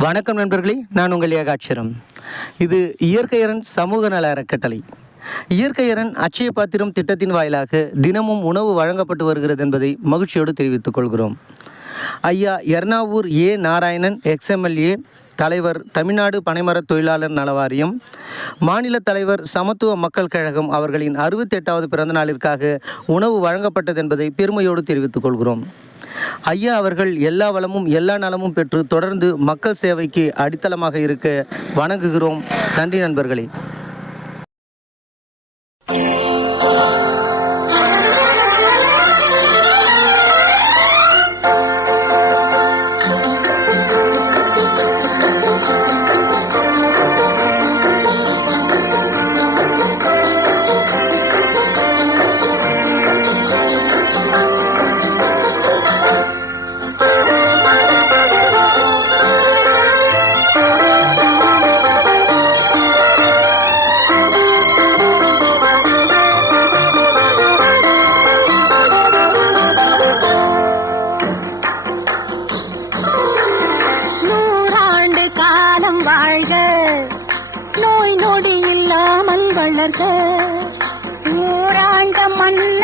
வணக்கம் நண்பர்களே நான் உங்கள் ஏகாட்சரம். இது இயற்கையரன் சமூக நல அறக்கட்டளை. இயற்கையரன் அச்சய பாத்திரம் திட்டத்தின் வாயிலாக தினமும் உணவு வழங்கப்பட்டு வருகிறது என்பதை மகிழ்ச்சியோடு தெரிவித்துக் கொள்கிறோம். ஐயா எர்ணாவூர் ஏ நாராயணன் எக்ஸ்எம்எல்ஏ தலைவர் தமிழ்நாடு பனைமரத் தொழிலாளர் நலவாரியம் மாநில தலைவர் சமத்துவ மக்கள் கழகம் அவர்களின் அறுபத்தெட்டாவது பிறந்த நாளிற்காக உணவு வழங்கப்பட்டது என்பதை பெருமையோடு தெரிவித்துக் கொள்கிறோம். ஐயா அவர்கள் எல்லா வளமும் எல்லா நலமும் பெற்று தொடர்ந்து மக்கள் சேவைக்கு அடித்தளமாக இருக்க வணங்குகிறோம். நன்றி நண்பர்களே. வளர்க்க ஊராண்ட நூறாண்ட மன்ன